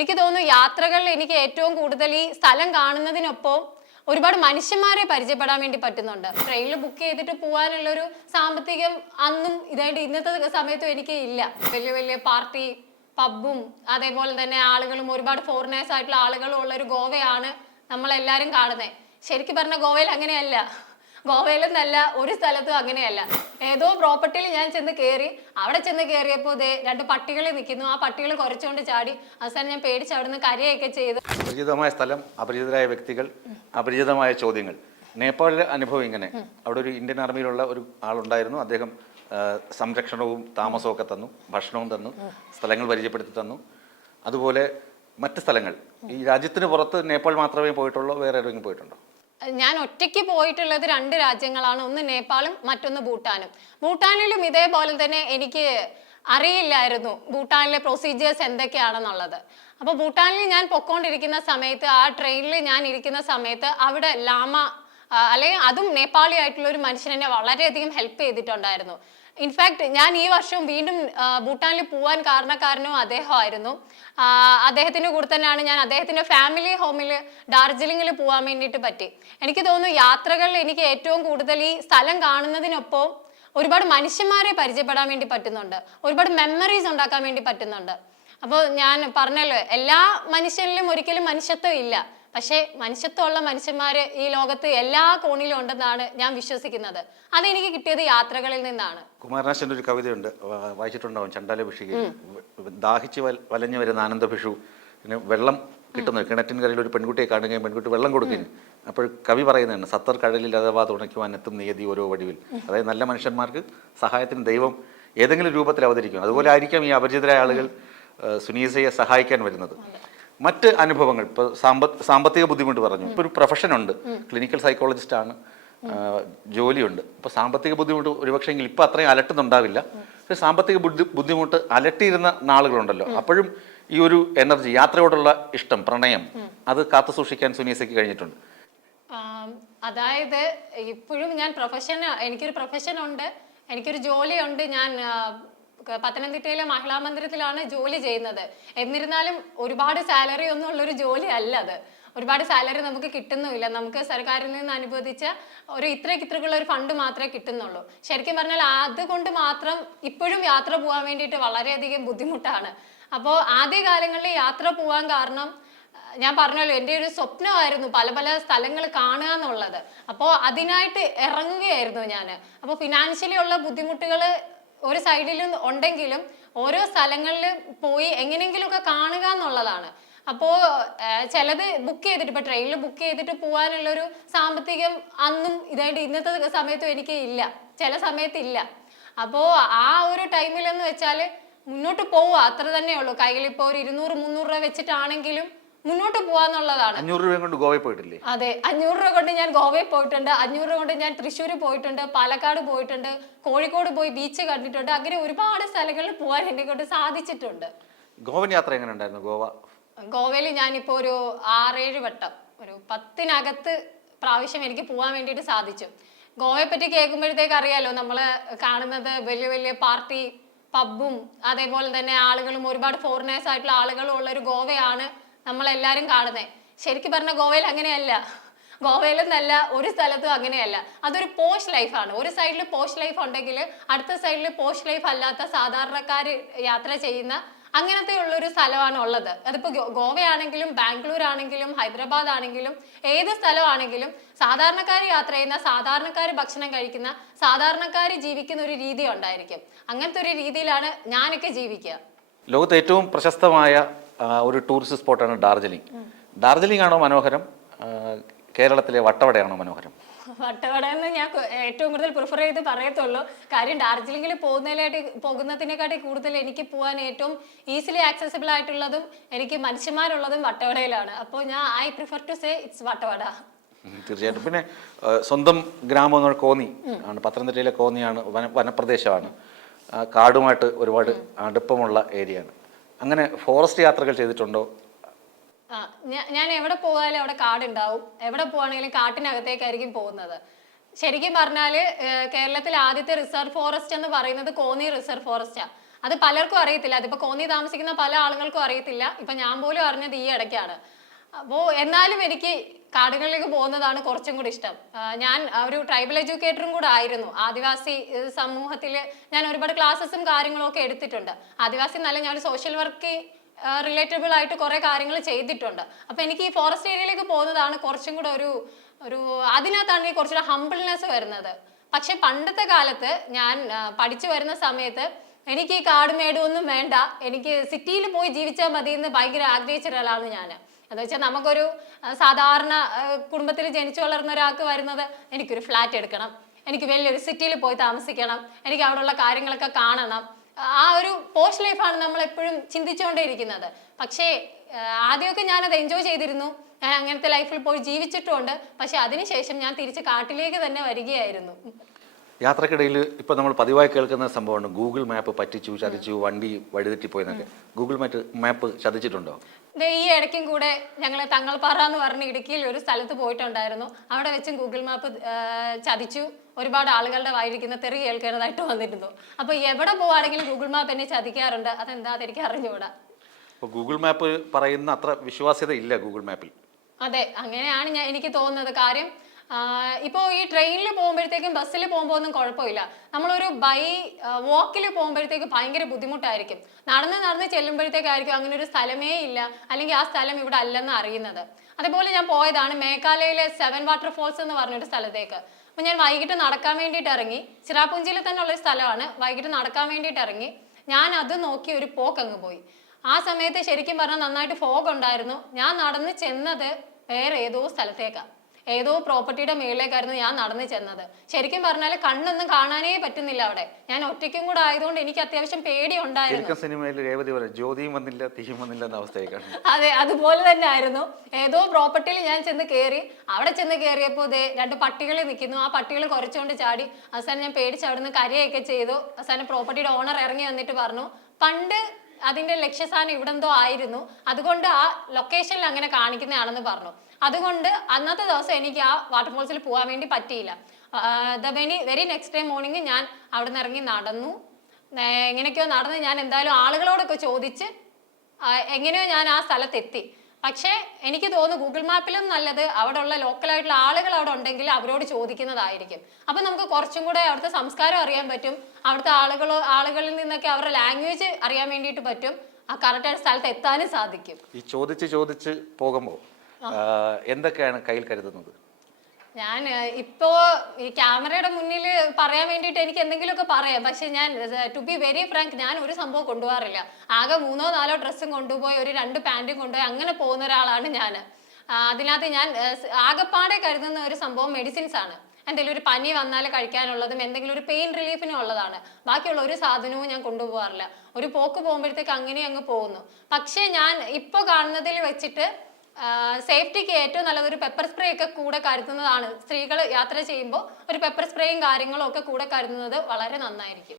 എനിക്ക് തോന്നുന്നു യാത്രകളിൽ എനിക്ക് ഏറ്റവും കൂടുതൽ ഈ സ്ഥലം കാണുന്നതിനൊപ്പം ഒരുപാട് മനുഷ്യന്മാരെ പരിചയപ്പെടാൻ വേണ്ടി പറ്റുന്നുണ്ട്. ട്രെയിനിൽ ബുക്ക് ചെയ്തിട്ട് പോകാനുള്ളൊരു സാമ്പത്തികം അന്നും ഇതായിട്ട് ഇന്നത്തെ സമയത്തും എനിക്ക് ഇല്ല. വലിയ വലിയ പാർട്ടി പബ്ബും അതേപോലെ തന്നെ ആളുകളും ഒരുപാട് ഫോറിനേഴ്സ് ആയിട്ടുള്ള ആളുകളും ഉള്ള ഒരു ഗോവയാണ് നമ്മളെല്ലാവരും കാണുന്നത്. ശരിക്കും പറഞ്ഞ ഗോവയിൽ അങ്ങനെയല്ല. ഗോവയിലും നല്ല ഒരു സ്ഥലത്തും അങ്ങനെയല്ല. ഏതോ പ്രോപ്പർട്ടിയിൽ ഞാൻ ചെന്ന് കയറി, അവിടെ ചെന്ന് കയറിയപ്പോൾ ദേ 2 പട്ടികൾ നിൽക്കുന്നു. ആ പട്ടികൾ കുറച്ചുകൊണ്ട് ചാടി. അവസാനം ഞാൻ പേടിച്ച് അവിടുന്ന് കരയൊക്കെ ചെയ്തു. അപരിചിതമായ സ്ഥലം, അപരിചിതരായ വ്യക്തികൾ, അപരിചിതമായ ചോദ്യങ്ങൾ. നേപ്പാളിലെ അനുഭവം ഇങ്ങനെ. അവിടെ ഒരു ഇന്ത്യൻ ആർമിയിലുള്ള ഒരു ആളുണ്ടായിരുന്നു. അദ്ദേഹം സംരക്ഷണവും താമസവും ഒക്കെ തന്നു, ഭക്ഷണവും തന്നു, സ്ഥലങ്ങൾ പരിചയപ്പെടുത്തി തന്നു. അതുപോലെ മറ്റ് സ്ഥലങ്ങൾ ഈ രാജ്യത്തിന് പുറത്ത് നേപ്പാൾ മാത്രമേ പോയിട്ടുള്ളൂ, വേറെ എവിടെയെങ്കിലും പോയിട്ടുണ്ടോ? ഞാൻ ഒറ്റയ്ക്ക് പോയിട്ടുള്ളത് 2 രാജ്യങ്ങളാണ്. ഒന്ന് നേപ്പാളും മറ്റൊന്ന് ഭൂട്ടാനും. ഭൂട്ടാനിലും ഇതേപോലെ തന്നെ എനിക്ക് അറിയില്ലായിരുന്നു ഭൂട്ടാനിലെ പ്രൊസീജിയേഴ്സ് എന്തൊക്കെയാണെന്നുള്ളത്. അപ്പോൾ ഭൂട്ടാനിൽ ഞാൻ പൊക്കോണ്ടിരിക്കുന്ന സമയത്ത്, ആ ട്രെയിനിൽ ഞാൻ ഇരിക്കുന്ന സമയത്ത് അവിടെ ലാമ അല്ലെങ്കിൽ അതും നേപ്പാളി ആയിട്ടുള്ള ഒരു മനുഷ്യൻ എന്നെ വളരെയധികം ഹെൽപ്പ് ചെയ്തിട്ടുണ്ടായിരുന്നു. ഇൻഫാക്ട് ഞാൻ ഈ വർഷം വീണ്ടും ഭൂട്ടാനിൽ പോകാൻ കാരണക്കാരനും അദ്ദേഹമായിരുന്നു. അദ്ദേഹത്തിൻ്റെ കൂടെ തന്നെയാണ് ഞാൻ അദ്ദേഹത്തിൻ്റെ ഫാമിലി ഹോമിൽ ഡാർജിലിംഗിൽ പോകാൻ വേണ്ടിയിട്ട് പറ്റി. എനിക്ക് തോന്നുന്നു യാത്രകളിൽ എനിക്ക് ഏറ്റവും കൂടുതൽ ഈ സ്ഥലം കാണുന്നതിനൊപ്പം ഒരുപാട് മനുഷ്യന്മാരെ പരിചയപ്പെടാൻ വേണ്ടി പറ്റുന്നുണ്ട്, ഒരുപാട് മെമ്മറീസ് ഉണ്ടാക്കാൻ വേണ്ടി പറ്റുന്നുണ്ട്. അപ്പോൾ ഞാൻ പറഞ്ഞല്ലോ, എല്ലാ മനുഷ്യരിലും ഒരിക്കലും മനുഷ്യത്വം ഇല്ല. പക്ഷേ മനുഷ്യത്വമുള്ള മനുഷ്യന്മാര് ഈ ലോകത്ത് എല്ലാ കോണിലും ഉണ്ടെന്നാണ് ഞാൻ വിശ്വസിക്കുന്നത്. അതെനിക്ക് കിട്ടിയത് യാത്രകളിൽ നിന്നാണ്. കുമാരനാശന്റെ ഒരു കവിതയുണ്ട്, വായിച്ചിട്ടുണ്ടാവും, ചണ്ടാല ഭിഷിക. ദാഹിച്ച് വലഞ്ഞു വരുന്ന ആനന്ദഭിഷു, പിന്നെ വെള്ളം കിട്ടുന്നത് കിണറ്റിൻ കരയിൽ ഒരു പെൺകുട്ടിയെ കാണുകയും പെൺകുട്ടി വെള്ളം കൊടുക്കുകയും. അപ്പോൾ കവി പറയുന്നതാണ്, സത്തർ കടലിൽ അഥവാ തുണയ്ക്കുവാൻ എത്തും നിയതി ഓരോ വടിവിൽ. അതായത് നല്ല മനുഷ്യന്മാർക്ക് സഹായത്തിന് ദൈവം ഏതെങ്കിലും രൂപത്തിൽ അവതരിക്കും. അതുപോലെ ആയിരിക്കാം ഈ അപരിചിതരായ ആളുകൾ സുനീസയെ സഹായിക്കാൻ വരുന്നത്. മറ്റ് അനുഭവങ്ങൾ, ഇപ്പോൾ സാമ്പത്തിക ബുദ്ധിമുട്ട് പറഞ്ഞു. ഇപ്പോൾ ഒരു പ്രൊഫഷനുണ്ട്, ക്ലിനിക്കൽ സൈക്കോളജിസ്റ്റ് ആണ്, ജോലിയുണ്ട്. ഇപ്പോൾ സാമ്പത്തിക ബുദ്ധിമുട്ട് ഒരുപക്ഷെങ്കിൽ ഇപ്പം അത്രയും അലട്ടുന്നുണ്ടാവില്ല. പക്ഷേ സാമ്പത്തിക ബുദ്ധിമുട്ട് അലട്ടിയിരുന്ന നാളുകളുണ്ടല്ലോ. അപ്പോഴും ഈ ഒരു എനർജി, യാത്രയോടുള്ള ഇഷ്ടം, പ്രണയം, അത് കാത്തു സൂക്ഷിക്കാൻ സുനീസയ്ക്ക് കഴിഞ്ഞിട്ടുണ്ട്. അതായത് ഇപ്പോഴും ഞാൻ എനിക്കൊരു പ്രൊഫഷൻ ഉണ്ട്, എനിക്കൊരു ജോലിയുണ്ട്. ഞാൻ പത്തനംതിട്ടയിലെ മഹിളാ മന്ദിരത്തിലാണ് ജോലി ചെയ്യുന്നത്. എന്നിരുന്നാലും ഒരുപാട് സാലറി ഒന്നും ഉള്ളൊരു ജോലി അല്ല അത്. ഒരുപാട് സാലറി നമുക്ക് കിട്ടുന്നുമില്ല. നമുക്ക് സർക്കാരിൽ നിന്ന് അനുവദിച്ച ഒരു ഇത്രയ്ക്കുള്ള ഒരു ഫണ്ട് മാത്രമേ കിട്ടുന്നുള്ളൂ. ശരിക്കും പറഞ്ഞാൽ അതുകൊണ്ട് മാത്രം ഇപ്പോഴും യാത്ര പോകാൻ വേണ്ടിയിട്ട് വളരെയധികം ബുദ്ധിമുട്ടാണ്. അപ്പോൾ ആദ്യകാലങ്ങളിൽ യാത്ര പോകാൻ കാരണം ഞാൻ പറഞ്ഞല്ലോ, എൻ്റെ ഒരു സ്വപ്നമായിരുന്നു പല പല സ്ഥലങ്ങൾ കാണുക എന്നുള്ളത്. അപ്പോൾ അതിനായിട്ട് ഇറങ്ങുകയായിരുന്നു ഞാൻ. അപ്പോൾ ഫിനാൻഷ്യലി ഉള്ള ബുദ്ധിമുട്ടുകൾ ഒരു സൈഡിലും ഉണ്ടെങ്കിലും ഓരോ സ്ഥലങ്ങളിൽ പോയി എങ്ങനെയെങ്കിലുമൊക്കെ കാണുക എന്നുള്ളതാണ്. അപ്പോൾ ചിലത് ബുക്ക് ചെയ്തിട്ട്, ഇപ്പോൾ ട്രെയിനിൽ ബുക്ക് ചെയ്തിട്ട് പോകാനുള്ളൊരു സാമ്പത്തികം അന്നും ഇതായിട്ട് ഇന്നത്തെ സമയത്തും എനിക്ക് ഇല്ല, ചില സമയത്ത് ഇല്ല. അപ്പോൾ ആ ഒരു ടൈമിലെന്ന് വെച്ചാൽ മുന്നോട്ട് പോവുക, അത്ര തന്നെ ഉള്ളൂ. കയ്യിൽ ഇപ്പോൾ ഒരു 200-300 രൂപ വെച്ചിട്ടാണെങ്കിലും മുന്നോട്ട് പോവാന്നുള്ളതാണ്. 500 രൂപ കൊണ്ട് ഗോവയിൽ പോയിട്ടില്ലേ? അതെ, 500 രൂപ കൊണ്ട് ഞാൻ ഗോവയിൽ പോയിട്ടുണ്ട്. 500 രൂപ കൊണ്ട് ഞാൻ തൃശ്ശൂർ പോയിട്ടുണ്ട്, പാലക്കാട് പോയിട്ടുണ്ട്, കോഴിക്കോട് പോയി ബീച്ച് കണ്ടിട്ടുണ്ട്. അങ്ങനെ ഒരുപാട് സ്ഥലങ്ങളിൽ പോകാൻ എന്നെ കൊണ്ട് സാധിച്ചിട്ടുണ്ട്. ഗോവൻ യാത്ര എങ്ങനെ ഉണ്ടായിരുന്നു? ഗോവയിൽ ഞാനിപ്പോൾ ഒരു 6-7 വട്ടം, ഒരു 10-നകത്ത് പ്രാവശ്യം എനിക്ക് പോകാൻ വേണ്ടിയിട്ട് സാധിച്ചു. ഗോവയെ പറ്റി കേൾക്കുമ്പോഴത്തേക്ക് അറിയാലോ, നമ്മൾ കാണുന്നത് വലിയ വലിയ പാർട്ടി പബ്ബും അതേപോലെ തന്നെ ആളുകളും ഒരുപാട് ഫോറിനേഴ്സ് ആയിട്ടുള്ള ആളുകളും ഉള്ള ഒരു ഗോവയാണ് നമ്മളെല്ലാവരും കാണുന്നത്. ശരിക്കും പറഞ്ഞ ഗോവയിൽ അങ്ങനെയല്ല. ഗോവയിലും നല്ല ഒരു സ്ഥലത്തും അങ്ങനെയല്ല. അതൊരു പോഷ് ലൈഫാണ്. ഒരു സൈഡിൽ പോഷ് ലൈഫ് ഉണ്ടെങ്കിൽ അടുത്ത സൈഡിൽ പോഷ് ലൈഫ് അല്ലാത്ത സാധാരണക്കാർ യാത്ര ചെയ്യുന്ന അങ്ങനത്തെ ഉള്ളൊരു സ്ഥലമാണ് ഉള്ളത്. അതിപ്പോൾ ഗോവയാണെങ്കിലും ബാംഗ്ലൂർ ആണെങ്കിലും ഹൈദരാബാദ് ആണെങ്കിലും ഏത് സ്ഥലമാണെങ്കിലും സാധാരണക്കാർ യാത്ര ചെയ്യുന്ന, സാധാരണക്കാർ ഭക്ഷണം കഴിക്കുന്ന, സാധാരണക്കാർ ജീവിക്കുന്ന ഒരു രീതി ഉണ്ടായിരിക്കും. അങ്ങനത്തെ ഒരു രീതിയിലാണ് ഞാനൊക്കെ ജീവിക്കുക. ലോകത്തെ ഏറ്റവും പ്രശസ്തമായ ഒരു ടൂറിസ്റ്റ് സ്പോട്ടാണ് ഡാർജിലിംഗ്. ഡാർജിലിംഗ് ആണോ മനോഹരം, കേരളത്തിലെ വട്ടവടയാണോ മനോഹരം? വട്ടവട എന്ന് ഞാൻ ഏറ്റവും കൂടുതൽ പ്രിഫർ ചെയ്ത് പറയത്തുള്ളൂ. കാര്യം ഡാർജിലിംഗിൽ പോകുന്നതിനെക്കാട്ടി കൂടുതൽ എനിക്ക് പോകാൻ ഏറ്റവും ഈസിലി ആക്സസിബിൾ ആയിട്ടുള്ളതും എനിക്ക് മനുഷ്യന്മാരുള്ളതും വട്ടവടയിലാണ്. അപ്പോൾ I prefer to say it's Vattavada. തീർച്ചയായിട്ടും. പിന്നെ സ്വന്തം ഗ്രാമം കോന്നി ആണ്, പത്തനംതിട്ടയിലെ കോന്നിയാണ്, വനപ്രദേശമാണ്, കാടുമായിട്ട് ഒരുപാട് അടുപ്പമുള്ള ഏരിയയാണ്. അങ്ങനെ ഫോറസ്റ്റ് യാത്രകൾ ചെയ്തിട്ടുണ്ടോ? ഞാൻ എവിടെ പോയാലും അവിടെ കാടുണ്ടാവും. എവിടെ പോവാണെങ്കിലും കാട്ടിനകത്തേക്കായിരിക്കും പോകുന്നത്. ശരിക്കും പറഞ്ഞാൽ കേരളത്തിൽ ആദ്യത്തെ റിസർവ് ഫോറസ്റ്റ് എന്ന് പറയുന്നത് കോന്നി റിസർവ് ഫോറസ്റ്റാണ്. അത് പലർക്കും അറിയത്തില്ല. അതിപ്പോ കോന്നി താമസിക്കുന്ന പല ആളുകൾക്കും അറിയത്തില്ല. ഇപ്പൊ ഞാൻ പോലും അറിഞ്ഞത് ഈ ഇടയ്ക്കാണ്. അപ്പോൾ എന്നാലും എനിക്ക് കാടുകളിലേക്ക് പോകുന്നതാണ് കുറച്ചും കൂടി ഇഷ്ടം. ഞാൻ ഒരു ട്രൈബൽ എഡ്യൂക്കേറ്ററും കൂടെ ആയിരുന്നു. ആദിവാസി സമൂഹത്തിൽ ഞാൻ ഒരുപാട് ക്ലാസ്സസും കാര്യങ്ങളും ഒക്കെ എടുത്തിട്ടുണ്ട്. ആദിവാസി എന്നല്ല, ഞാൻ ഒരു സോഷ്യൽ വർക്ക് റിലേറ്റബിൾ ആയിട്ട് കുറെ കാര്യങ്ങൾ ചെയ്തിട്ടുണ്ട്. അപ്പൊ എനിക്ക് ഈ ഫോറസ്റ്റ് ഏരിയയിലേക്ക് പോകുന്നതാണ് കുറച്ചും കൂടെ ഒരു അതിനകത്താണ് എനിക്ക് കുറച്ചുകൂടെ ഹംബിൾനെസ് വരുന്നത്. പക്ഷെ പണ്ടത്തെ കാലത്ത് ഞാൻ പഠിച്ചു വരുന്ന സമയത്ത് എനിക്ക് ഈ കാടും മേടും ഒന്നും വേണ്ട, എനിക്ക് സിറ്റിയിൽ പോയി ജീവിച്ചാൽ മതി എന്ന് ഭയങ്കര ആഗ്രഹിച്ച ഒരാളാണ് ഞാൻ. എന്ന് വെച്ചാൽ നമുക്കൊരു സാധാരണ കുടുംബത്തിൽ ജനിച്ചു വളർന്ന ഒരാൾക്ക് വരുന്നത് എനിക്കൊരു ഫ്ലാറ്റ് എടുക്കണം, എനിക്ക് വലിയൊരു സിറ്റിയിൽ പോയി താമസിക്കണം, എനിക്ക് അവിടെയുള്ള കാര്യങ്ങളൊക്കെ കാണണം. ആ ഒരു പോസ്റ്റ് ലൈഫാണ് നമ്മൾ എപ്പോഴും ചിന്തിച്ചുകൊണ്ടേയിരിക്കുന്നത്. പക്ഷേ ആദ്യമൊക്കെ ഞാനത് എൻജോയ് ചെയ്തിരുന്നു, ഞാൻ അങ്ങനത്തെ ലൈഫിൽ പോയി ജീവിച്ചിട്ടുമുണ്ട്. പക്ഷെ അതിനുശേഷം ഞാൻ തിരിച്ച് കാട്ടിലേക്ക് തന്നെ വരികയായിരുന്നു. യാത്രക്കിടയിൽ ഇപ്പം നമ്മൾ പതിവായി കേൾക്കുന്ന സംഭവമാണ് ഗൂഗിൾ മാപ്പ് പറ്റിച്ചു, ചതിച്ചു, വണ്ടി വഴിതെറ്റിപ്പോയെന്നൊക്കെ. Google map ചതിച്ചിട്ടുണ്ടോ? ഈ ഇടയ്ക്കും കൂടെ ഞങ്ങൾ തങ്ങൾപ്പാറ എന്ന് പറഞ്ഞ ഇടുക്കിയിൽ ഒരു സ്ഥലത്ത് പോയിട്ടുണ്ടായിരുന്നു. അവിടെ വെച്ചും ഗൂഗിൾ മാപ്പ് ചതിച്ചു. ഒരുപാട് ആളുകളുടെ വായിരിക്കുന്ന തെറി കേൾക്കേണ്ടതായിട്ട് വന്നിരുന്നു. അപ്പൊ എവിടെ പോവാണെങ്കിലും ഗൂഗിൾ മാപ്പ് എന്നെ ചതിക്കാറുണ്ട്. അതെന്താന്ന് എനിക്ക് അറിഞ്ഞുകൂടാ. അപ്പോൾ ഗൂഗിൾ മാപ്പ് പറയുന്ന അത്ര വിശ്വാസ്യത ഇല്ല ഗൂഗിൾ മാപ്പിൽ. അതെ, അങ്ങനെയാണ് എനിക്ക് തോന്നുന്നത്. കാര്യം ഇപ്പോൾ ഈ ട്രെയിനിൽ പോകുമ്പോഴത്തേക്കും ബസ്സിൽ പോകുമ്പോൾ ഒന്നും കുഴപ്പമില്ല. നമ്മളൊരു വാക്കിൽ പോകുമ്പോഴത്തേക്ക് ഭയങ്കര ബുദ്ധിമുട്ടായിരിക്കും. നടന്ന് ചെല്ലുമ്പോഴത്തേക്കായിരിക്കും അങ്ങനെ ഒരു സ്ഥലമേ ഇല്ല, അല്ലെങ്കിൽ ആ സ്ഥലം ഇവിടെ അല്ലെന്ന് അറിയുന്നത്. അതേപോലെ ഞാൻ പോയതാണ് മേഘാലയയിലെ 7 വാട്ടർഫോൾസ് എന്ന് പറഞ്ഞൊരു സ്ഥലത്തേക്ക്. അപ്പം ഞാൻ വൈകിട്ട് നടക്കാൻ വേണ്ടിയിട്ട് ഇറങ്ങി. ചിറാപുഞ്ചിയിൽ തന്നെ ഉള്ളൊരു സ്ഥലമാണ്. വൈകിട്ട് നടക്കാൻ വേണ്ടിയിട്ട് ഇറങ്ങി. ഞാൻ അത് നോക്കി ഒരു പോക്ക് അങ്ങ് പോയി. ആ സമയത്ത് ശരിക്കും പറഞ്ഞാൽ നന്നായിട്ട് ഫോഗ് ഉണ്ടായിരുന്നു. ഞാൻ നടന്ന് ചെന്നത് വേറെ ഏതോ സ്ഥലത്തേക്കാണ്, ഏതോ പ്രോപ്പർട്ടിയുടെ മുകളിലേക്കായിരുന്നു ഞാൻ നടന്നു ചെന്നത്. ശരിക്കും പറഞ്ഞാൽ കണ്ണൊന്നും കാണാനേ പറ്റുന്നില്ല അവിടെ. ഞാൻ ഒറ്റയ്ക്കും കൂടെ ആയതുകൊണ്ട് എനിക്ക് അത്യാവശ്യം പേടി ഉണ്ടായിരുന്നു. സിനിമയിൽ രേവതി പോലെ ജ്യോതിയും വന്നില്ല തീയും വന്നില്ല എന്ന അവസ്ഥയൊക്കെയാണ്. അതെ, അതുപോലെ തന്നെ ആയിരുന്നു. ഏതോ പ്രോപ്പർട്ടിയിൽ ഞാൻ ചെന്ന് കയറി. അവിടെ ചെന്ന് കയറിയപ്പോൾ 2 പട്ടികൾ നിൽക്കുന്നു. ആ പട്ടികൾ കുറച്ചുകൊണ്ട് ചാടി. അവസാനം ഞാൻ പേടിച്ച് അവിടുന്ന് കരയൊക്കെ ചെയ്തു. അവസാനം പ്രോപ്പർട്ടിയുടെ ഓണർ ഇറങ്ങി വന്നിട്ട് പറഞ്ഞു, പണ്ട് അതിന്റെ ലക്ഷ്യസ്ഥാനം ഇവിടെന്തോ ആയിരുന്നു, അതുകൊണ്ട് ആ ലൊക്കേഷനിൽ അങ്ങനെ കാണിക്കുന്നതാണെന്ന് പറഞ്ഞു. അതുകൊണ്ട് അന്നത്തെ ദിവസം എനിക്ക് ആ വാട്ടർഫോൾസിൽ പോകാൻ വേണ്ടി പറ്റിയില്ല. വെരി നെക്സ്റ്റ് ഡേ മോർണിംഗ് ഞാൻ അവിടെ നിന്ന് ഇറങ്ങി നടന്നു. എങ്ങനെയൊക്കെയോ നടന്ന് ഞാൻ എന്തായാലും ആളുകളോടൊക്കെ ചോദിച്ച് എങ്ങനെയോ ഞാൻ ആ സ്ഥലത്തെത്തി. പക്ഷേ എനിക്ക് തോന്നുന്നു ഗൂഗിൾ മാപ്പിലും നല്ലത് അവിടെ ഉള്ള ലോക്കലായിട്ടുള്ള ആളുകൾ അവിടെ ഉണ്ടെങ്കിൽ അവരോട് ചോദിക്കുന്നതായിരിക്കും. അപ്പം നമുക്ക് കുറച്ചും കൂടെ അവിടുത്തെ സംസ്കാരം അറിയാൻ പറ്റും, അവിടുത്തെ ആളുകളിൽ നിന്നൊക്കെ അവരുടെ ലാംഗ്വേജ് അറിയാൻ വേണ്ടിയിട്ട് പറ്റും. ആ കറക്റ്റായിട്ട് സ്ഥലത്ത് എത്താനും സാധിക്കും. ഈ ചോദിച്ച് പോകുമ്പോൾ എന്തൊക്കെയാണ് കയ്യിൽ കരുതുന്നത്? ഞാൻ ഇപ്പോ ഈ ക്യാമറയുടെ മുന്നിൽ പറയാൻ വേണ്ടിയിട്ട് എനിക്ക് എന്തെങ്കിലുമൊക്കെ പറയാം. പക്ഷെ ഞാൻ ടു ബി വെരി ഫ്രാങ്ക്, ഞാൻ ഒരു സംഭവം കൊണ്ടുപോകാറില്ല. ആകെ 3-4 ഡ്രസ്സും കൊണ്ടുപോയി ഒരു 2 പാൻറ്റും കൊണ്ടുപോയി അങ്ങനെ പോകുന്ന ഒരാളാണ് ഞാൻ. അതിനകത്ത് ഞാൻ ആകെപ്പാടെ കരുതുന്ന ഒരു സംഭവം മെഡിസിൻസ് ആണ്. എന്തെങ്കിലും ഒരു പനി വന്നാൽ കഴിക്കാനുള്ളതും എന്തെങ്കിലും ഒരു പെയിൻ റിലീഫിനും ഉള്ളതാണ്. ബാക്കിയുള്ള ഒരു സാധനവും ഞാൻ കൊണ്ടുപോകാറില്ല. ഒരു പോക്ക് പോകുമ്പോഴത്തേക്ക് അങ്ങനെ അങ്ങ് പോകുന്നു. പക്ഷേ ഞാൻ ഇപ്പോൾ കാണുന്നതിൽ വെച്ചിട്ട് സേഫ്റ്റിക്ക് ഏറ്റവും നല്ലത് ഒരു പെപ്പർ സ്പ്രേ ഒക്കെ കൂടെ കരുതുന്നതാണ്. സ്ത്രീകൾ യാത്ര ചെയ്യുമ്പോൾ ഒരു പെപ്പർ സ്പ്രേയും കാര്യങ്ങളും ഒക്കെ കൂടെ കരുതുന്നത് വളരെ നന്നായിരിക്കും.